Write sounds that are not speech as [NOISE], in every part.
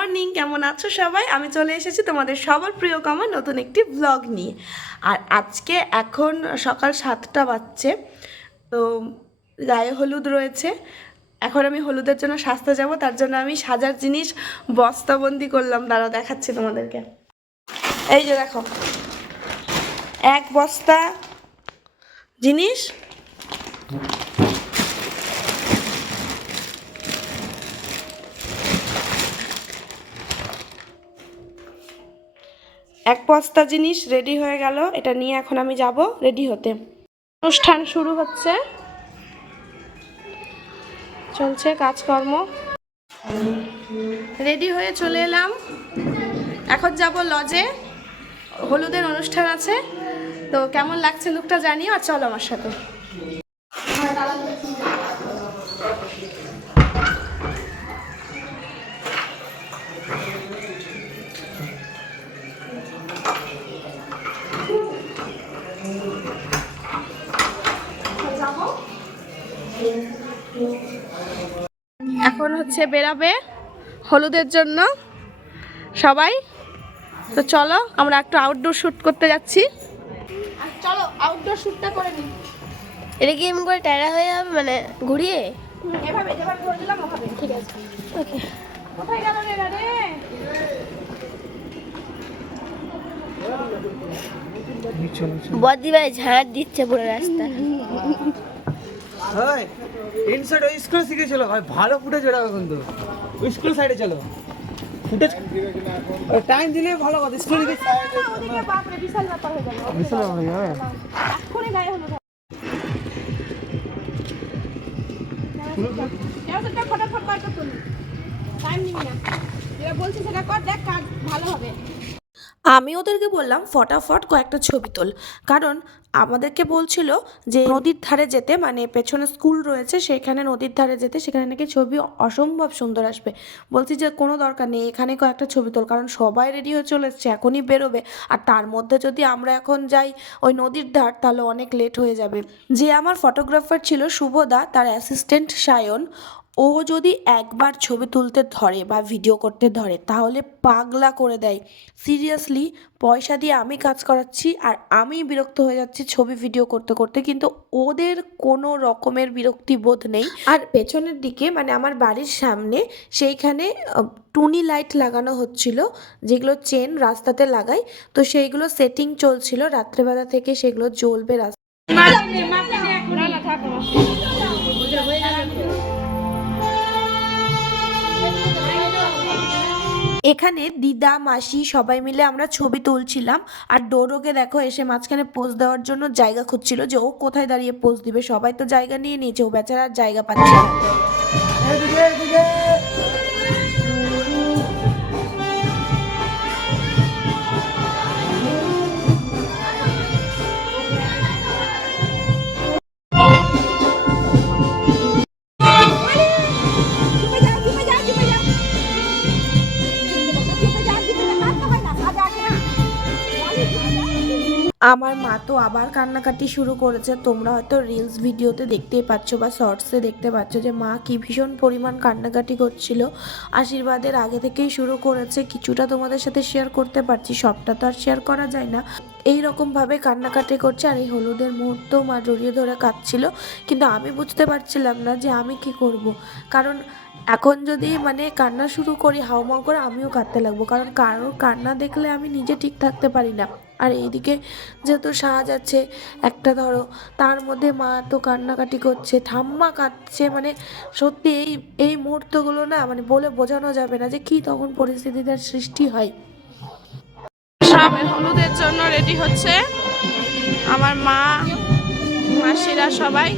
Morning, কেমন আছো সবাই? আমি চলে এসেছি তোমাদের সবার প্রিয় কামার নতুন একটি ব্লগ নিয়ে। আর আজকে এখন সকাল সাতটা বাজছে, তো গায়ে হলুদ রয়েছে। এখন আমি হলুদের জন্য সাজতে যাব, তার জন্য আমি সাজার জিনিস বস্তাবন্দি করলাম। দাঁড়া দেখাচ্ছি তোমাদেরকে। এই যে দেখো, এক বস্তা জিনিস এক বস্তা জিনিস রেডি হয়ে গেল, এটা নিয়ে এখন আমি যাব রেডি হতে। অনুষ্ঠান শুরু হচ্ছে। চলছে কাজকর্ম। রেডি হয়ে চলে এলাম। এখন যাব লজে হলুদের অনুষ্ঠান আছে। তো কেমন লাগছে লুকটা জানিও, আর চলো আমার সাথে। এখন হচ্ছে বেরাবে হলুদের জন্য। সবাই তো চলো আমরা একটু আউটডোর শ্যুট করতে যাচ্ছি। চলো আউটডোর শ্যুটটা করে নিই। এটা কি এমন করে টায়রা হয়ে যাবে মানে ঘুরিয়ে? এভাবে যেভাবে করে দিলাম ওভাবে। ঠিক আছে। ওকে। কোথায় গেল রে রে বদি ভাই ঝাড় দিচ্ছে পুরো রাস্তা। [LAUGHS] হয় ইনসাইড ওই স্কুল শিখেছিল ভাই ভালো ফুটেজ ওটা কিন্তু ওই স্কুল সাইডে চলো। ফুটেজ টাইম দিলে ভালো কথা স্কুল বিশাল ব্যাপার হয়ে যাবে বিশাল ভালো হ্যাঁ এক্ষুনি গায়ে সেটা ফটাফট কয়টা তুলি টাইম নিবি না। যেটা বলছি সেটা কর দেখ কাজ ভালো হবে। আমি ওদেরকে বললাম, ফটাফট কয়েকটা ছবি তোল। কারণ আমাদেরকে বলছিল যে, নদীর ধারে যেতে মানে পেছনে স্কুল রয়েছে, সেখানে নদীর ধারে যেতে, সেখানে নাকি ছবি অসম্ভব সুন্দর আসবে। বলছি যে, কোনো দরকার নেই, এখানে কয়েকটা ছবি তোল। কারণ সবাই রেডি হয়ে চলে এসছে, এখনই বেরোবে। আর তার মধ্যে যদি আমরা এখন যাই ওই নদীর ধার, তাহলে অনেক লেট হয়ে যাবে। যে আমার ফটোগ্রাফার ছিল শুভদা, তার অ্যাসিস্ট্যান্ট সায়ন ও যদি একবার ছবি তুলতে ধরে বা ভিডিও করতে ধরে তাহলে পাগলা করে দেয়। সিরিয়াসলি পয়সা দিয়ে আমি কাজ করাচ্ছি আর আমি বিরক্ত হয়ে যাচ্ছি ছবি ভিডিও করতে করতে কিন্তু ওদের কোনো রকমের বিরক্তি বোধ নেই। আর পেছনের দিকে মানে আমার বাড়ির সামনে সেইখানে টুনি লাইট লাগানো হচ্ছিল যেগুলো চেন রাস্তাতে লাগাই তো সেইগুলো সেটিং চলছিল রাত্রেবেলা থেকে সেগুলো জ্বলবে রাস্তা এখানে দিদা, মাসি সবাই মিলে আমরা ছবি তুলছিলাম আর ডোরোকে দেখো এসে মাঝখানে পোজ দেওয়ার জন্য জায়গা খুঁজছিল যে ও কোথায় দাঁড়িয়ে পোজ দিবে। সবাই তো জায়গা নিয়ে নিয়েছে, ও বেচারা জায়গা পাচ্ছে না। আমার মা তো আবার কান্নাকাটি শুরু করেছে। তোমরা হয়তো রিলস ভিডিওতে দেখতেই পাচ্ছ বা শর্টসে দেখতে পাচ্ছ যে মা কি ভীষণ পরিমাণ কান্নাকাটি করছিল। আশীর্বাদের আগে থেকেই শুরু করেছে। কিছুটা তোমাদের সাথে শেয়ার করতে পারছি, সবটা তো আর শেয়ার করা যায় না। এই রকম ভাবে কান্নাকাটি করছে আর এই হলুদের মুহূর্ত মা জড়িয়ে ধরে কাঁদছিল। কিন্তু আমি বুঝতে পারছিলাম না যে আমি কি করব। কারণ এখন যদি মানে কান্না শুরু করি হাউমাউ করে আমিও কাঁদতে লাগবো। কারণ কারোর কান্না দেখলে আমি নিজে ঠিক থাকতে পারি না। আর এইদিকে যেহেতু সাজ আছে, একটা ধরো, তার মধ্যে মা তো কান্নাকাটি করছে, ঠাম্মা কাঁদছে মানে সত্যি এই এই মুহূর্তগুলো না মানে বলে বোঝানো যাবে না যে কি তখন পরিস্থিতিটার সৃষ্টি হয়। হলুদের জন্য রেডি হচ্ছে। আমার মা, মাসিরা সবাই।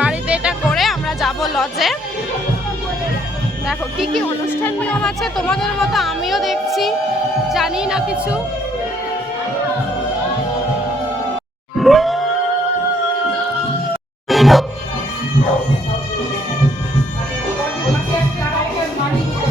বাড়িতে এটা করে আমরা যাব লজে দেখো, কি কি অনুষ্ঠান নিয়ম আছে তোমাদের মতো আমিও দেখছি, জানি না কিছু।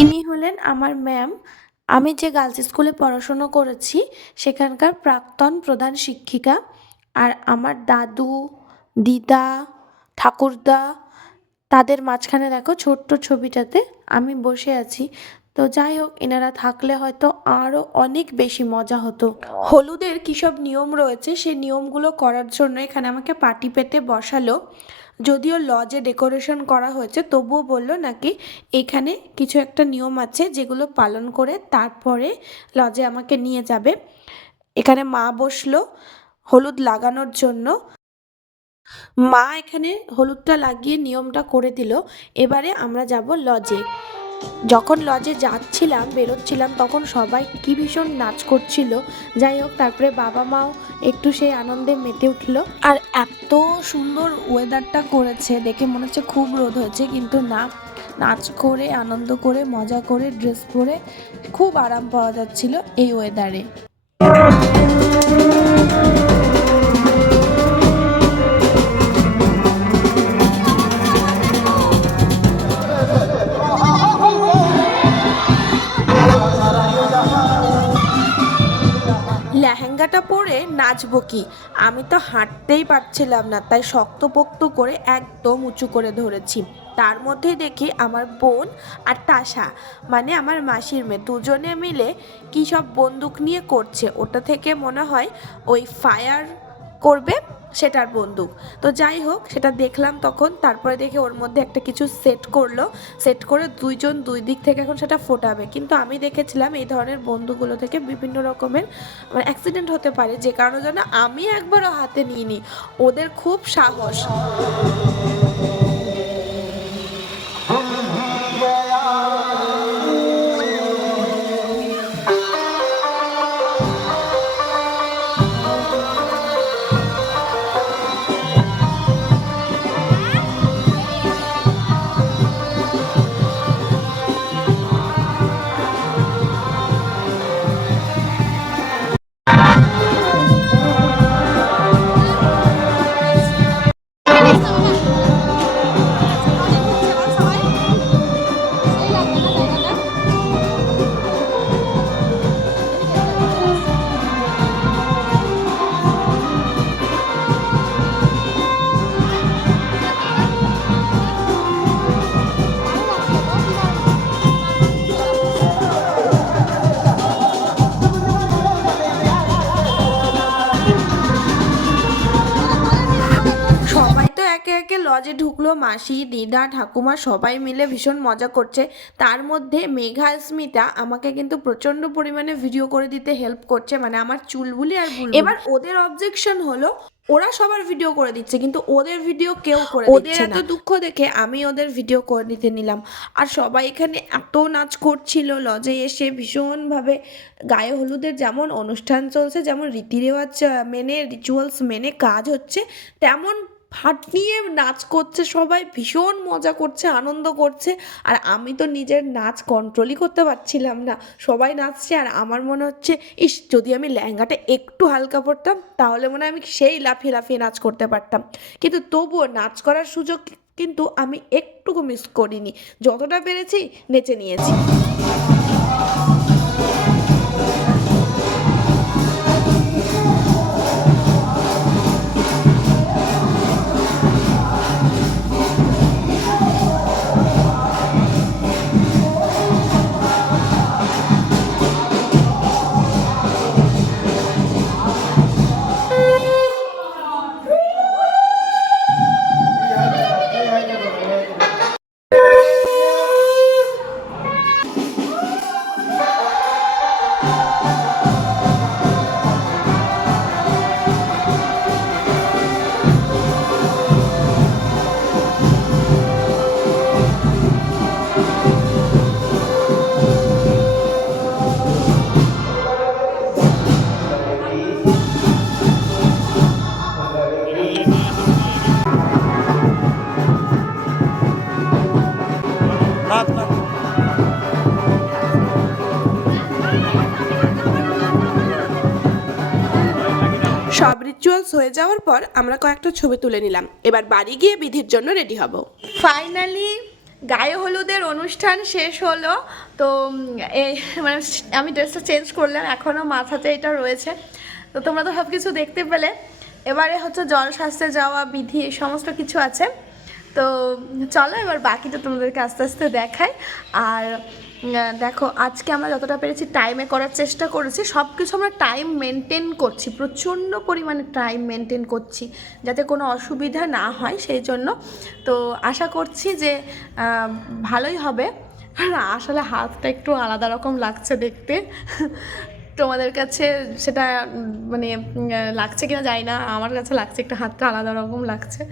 ইনি হলেন আমার ম্যাম। আমি যে গার্লস স্কুলে পড়াশুনো করেছি, সেখানকার প্রাক্তন প্রধান শিক্ষিকা। আর আমার দাদু, দিদা, ঠাকুরদা তাদের মাঝখানে দেখো ছোট্ট ছবিটাতে আমি বসে আছি। তো যাই হোক, এনারা থাকলে হয়তো আরও অনেক বেশি মজা হতো। হলুদের কী সব নিয়ম রয়েছে? সেই নিয়মগুলো করার জন্য এখানে আমাকে পাটি পেতে বসালো। যদিও লজে ডেকোরেশন করা হয়েছে, তবুও বলল নাকি এখানে কিছু একটা নিয়ম আছে যেগুলো পালন করে তারপরে লজে আমাকে নিয়ে যাবে। এখানে মা বসল হলুদ লাগানোর জন্য। মা এখানে হলুদটা লাগিয়ে নিয়মটা করে দিল। এবারে আমরা যাব লজে। যখন লজে যাচ্ছিলাম, বেরোচ্ছিলাম, তখন সবাই কি ভীষণ নাচ করছিল। যাই হোক, তারপরে বাবা মাও একটু সেই আনন্দে মেতে উঠল। আর এত সুন্দর ওয়েদারটা করেছে, দেখে মনে হচ্ছে খুব রোদ হয়েছে, কিন্তু না। নাচ করে, আনন্দ করে, মজা করে ড্রেস পরে খুব আরাম পাওয়া যাচ্ছিল এই ওয়েদারে লেহেঙ্গাটা পরে নাচবো কি? আমি তো হাঁটতেই পারছিলাম না, তাই শক্তপোক্ত করে একদম উঁচু করে ধরেছি। তার মধ্যেই দেখি আমার বোন আর তাসা মানে আমার মাসির মেয়ে। দুজনে মিলে কী সব বন্দুক নিয়ে করছে, ওটা থেকে মনে হয় ওই ফায়ার করবে। সেটার বন্দুক। তো যাই হোক, সেটা দেখলাম তখন, তারপরে দেখে ওর মধ্যে একটা কিছু সেট করল। সেট করে দুইজন দুই দিক থেকে এখন সেটা ফোটাবে। কিন্তু আমি দেখেছিলাম এই ধরনের বন্ধুগুলো থেকে বিভিন্ন রকমের মানে অ্যাক্সিডেন্ট হতে পারে। যে কারণে জন্য আমি একবারও হাতে নিইনি। ওদের খুব সাহস। লজে ঢুকলো মাসি দিদা ঠাকুমা সবাই মিলে ভীষণ মজা করছে। তার মধ্যে মেঘা স্মিতা আমাকে কিন্তু প্রচণ্ড পরিমাণে ভিডিও করে দিতে হেল্প করছে মানে আমার চুলবুলি আর এবার ওদের অবজেকশন হলো ওরা সবার ভিডিও করে দিচ্ছে কিন্তু ওদের ভিডিও কেউ করে ওদের এত দুঃখ দেখে আমি ওদের ভিডিও করে দিতে নিলাম। আর সবাই এখানে এত নাচ করছিল লজে এসে ভীষণভাবে গায়ে হলুদের যেমন অনুষ্ঠান চলছে যেমন রীতি রেওয়াজ মেনে রিচুয়ালস মেনে কাজ হচ্ছে তেমন ফাটিয়ে নাচ করছে সবাই, ভীষণ মজা করছে, আনন্দ করছে। আর আমি তো নিজের নাচ কন্ট্রোলই করতে পারছিলাম না। সবাই নাচছে আর আমার মনে হচ্ছে, ইস, যদি আমি লেহেঙ্গাটা একটু হালকা পরতাম, তাহলে মনে হয় আমি সেই লাফিয়ে লাফিয়ে নাচ করতে পারতাম। কিন্তু তবুও নাচ করার সুযোগ কিন্তু আমি একটুকু মিস করিনি। যতটা পেরেছি, নেচে নিয়েছি। হয়ে যাওয়ার পর আমরা কয়েকটা ছবি তুলে নিলাম। এবার বাড়ি গিয়ে বিধির জন্য রেডি হব। ফাইনালি গায়ে হলুদের অনুষ্ঠান শেষ হলো। তো এই মানে আমি ড্রেসটা চেঞ্জ করলাম এখনও মাথাতে এটা রয়েছে। তো তোমরা তো সব কিছু দেখতে পেলে। এবারে হচ্ছে জল শাস্তে যাওয়া, বিধি, এই সমস্ত কিছু আছে। তো, চলো এবার বাকিটা তোমাদেরকে আস্তে আস্তে দেখাই। আর দেখো, আজকে আমরা যতটা পেরেছি টাইমে করার চেষ্টা করেছি সব কিছু আমরা টাইম মেনটেন করছি, প্রচণ্ড পরিমাণে টাইম মেনটেন করছি, যাতে কোনো অসুবিধা না হয়, সেই জন্য। তো আশা করছি যে ভালোই হবে। আসলে হাতটা একটু আলাদা রকম লাগছে দেখতে। তোমাদের কাছে সেটা মানে লাগছে কিনা জানি না, আমার কাছে লাগছে, একটা হাতটা আলাদা রকম লাগছে।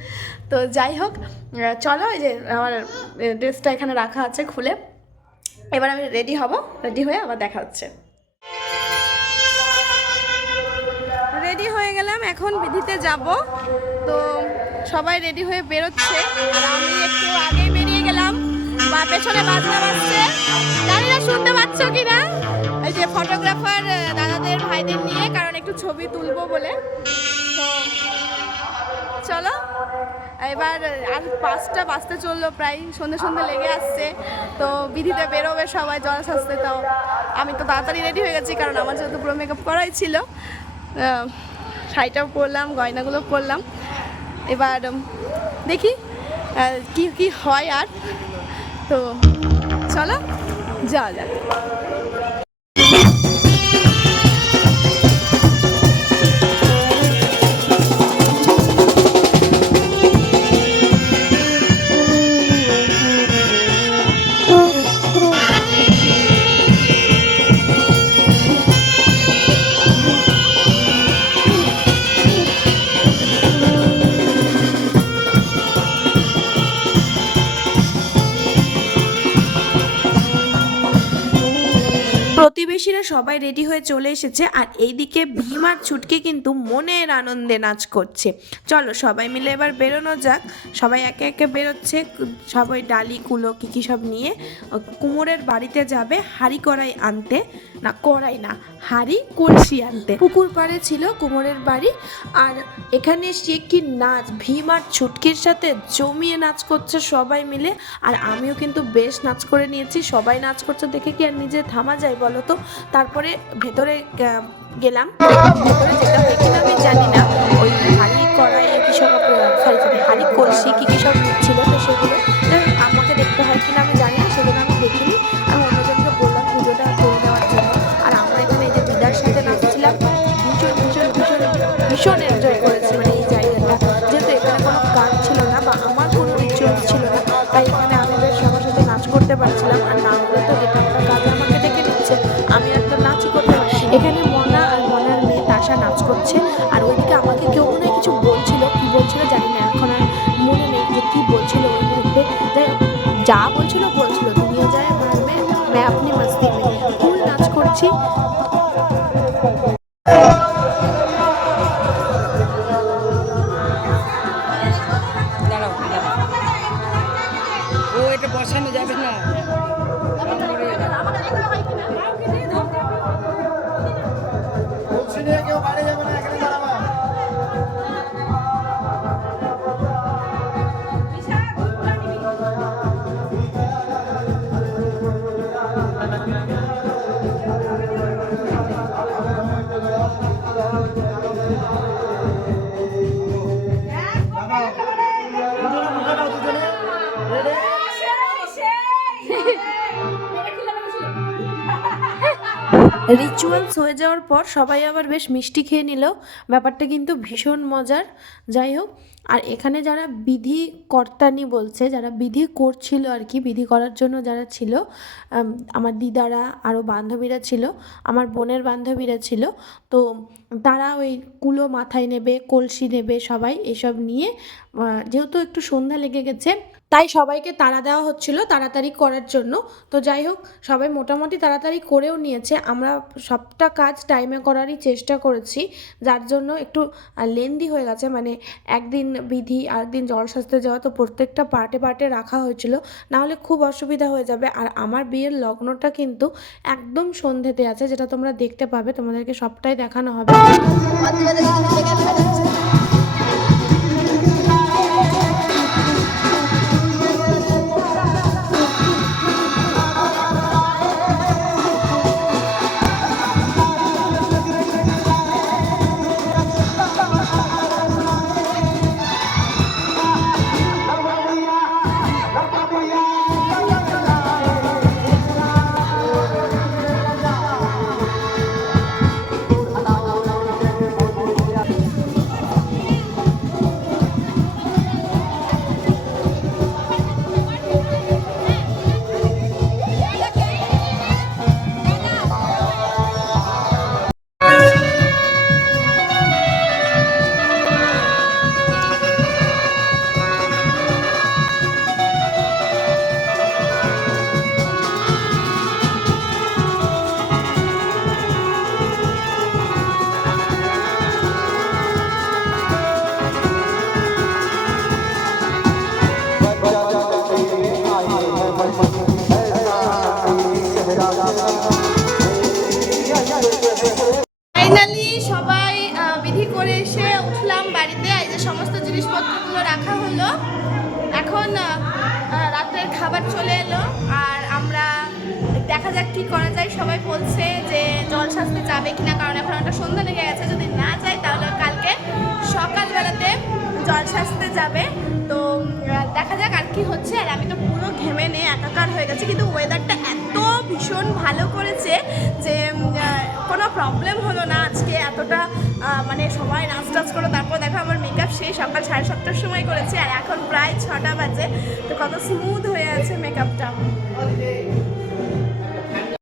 তো যাই হোক চলো এই যে আমার ড্রেসটা এখানে রাখা আছে খুলে। এবার আমি রেডি হব। রেডি হয়ে আবার দেখা হচ্ছে। রেডি হয়ে গেলাম, এখন বিধিতে যাব। তো সবাই রেডি হয়ে বেরোচ্ছে। আর আমি একটু আগে বেরিয়ে গেলাম। বা পেছনে বাজনা বাজছে। জানি না, শুনতে পাচ্ছ কি না এই যে ফটোগ্রাফার দাদাদের, ভাইদের নিয়ে, কারণ একটু ছবি তুলবো বলে। তো চলো। এবার আর পাঁচটা বাজতে চলল, প্রায় সন্ধে সন্ধে লেগে আসছে। তো বিধিতে বেরোবে সবাই, জল সাজতে তো আমি তো তাড়াতাড়ি রেডি হয়ে গেছি, কারণ আমার যেহেতু পুরো মেকআপ করাই ছিল। শাড়িটাও পরলাম গয়নাগুলো পরলাম। এবার দেখি কি কি হয় আর। তো চলো, যাওয়া যাক। প্রতিবেশীরা সবাই রেডি হয়ে চলে এসেছে আর এইদিকে ভীম আর ছুটকে কিন্তু মনের আনন্দে নাচ করছে। চলো সবাই মিলে এবার বেরোনো যাক। সবাই একে একে বেরোচ্ছে। সবাই ডালি, কুলো, কী কী সব নিয়ে, কুমোরের বাড়িতে যাবে, হাড়ি কড়াই আনতে। না, কড়াই না হাড়ি কলসি আনতে। পুকুর পাড়ে ছিল কুমোরের বাড়ি, আর এখানে সে কি নাচ, ভীম আর ছুটকির সাথে জমিয়ে নাচ করছে সবাই মিলে, আর আমিও কিন্তু বেশ নাচ করে নিয়েছি, সবাই নাচ করছে দেখে কি আর নিজে থামা যায় বলো তো? তারপরে ভেতরে গেলাম। ভেতরে যেতে হয় কিনা আমি জানি না। ওই হাড়ি কড়াই কি সব হাড়ি কলসি কি কি সব নাচলাম আর নাগুলো তো এটা আপনার দাদা আমাকে ডেকে দিচ্ছে। আমি একটা নাচই করতাম এখানে মনা আর মনার মেয়ে তাসা নাচ করছে, আর ওইদিকে আমাকে কেউ মনে কিছু বলছিল, কী বলছিল জানি না, এখন আর মনে নেই যে কী বলছিল ওই মুহূর্তে। যা বলছিল বলছিল তুমিও যায় আমার মেয়ে। মেয়ে, আপনি মাস্তি। মেয়ে ফুল নাচ করছি। রিচুয়ালস হয়ে যাওয়ার পর সবাই আবার বেশ মিষ্টি খেয়ে নিল। ব্যাপারটা কিন্তু ভীষণ মজার। যাই হোক, আর এখানে যারা বিধি কর্তানি বলছে, যারা বিধি করছিল আর কি, বিধি করার জন্য যারা ছিল আমার দিদারা আরও বান্ধবীরা ছিল, আমার বোনের বান্ধবীরা ছিল, তো তারা ওই কুলো মাথায় নেবে, কলসি নেবে সবাই এসব নিয়ে যেহেতু একটু সন্ধ্যা লেগে গেছে তাই সবাইকে তাড়া দেওয়া হচ্ছিল তাড়াতাড়ি করার জন্য। তো যাই হোক, সবাই মোটামুটি তাড়াতাড়ি করেও নিয়েছে। আমরা সবটা কাজ টাইমে করারই চেষ্টা করেছি, যার জন্য একটু লেন্দি হয়ে গেছে। মানে একদিন বিধি, আরেকদিন জল যাওয়া তো প্রত্যেকটা পার্টে পার্টে রাখা হয়েছিল। নাহলে খুব অসুবিধা হয়ে যাবে। আর আমার বিয়ের লগ্নটা কিন্তু একদম সন্ধেতে আছে, যেটা তোমরা দেখতে পাবে। তোমাদেরকে সবটাই দেখানো হবে। দেখা যাক কি করা যায়। সবাই বলছে যে জল সাজতে যাবে কিনা, কারণ এখন একটা সন্ধ্যা লেগে গেছে। যদি না যায়, তাহলে কালকে সকালবেলাতে জল সাজতে যাবে। তো দেখা যাক আর কি হচ্ছে। আর আমি তো পুরো ঘেমে নিয়ে একাকার হয়ে গেছে, কিন্তু ওয়েদারটা এত ভীষণ ভালো করেছে যে কোনো প্রবলেম হলো না। আজকে এতটা মানে সবাই নাচ টাচ করে, তারপর দেখো আমার মেকআপ সেই সকাল সাড়ে সাতটার সময় করেছে, আর এখন প্রায় ছটা বাজে। তো কত স্মুথ হয়ে আছে মেকআপটা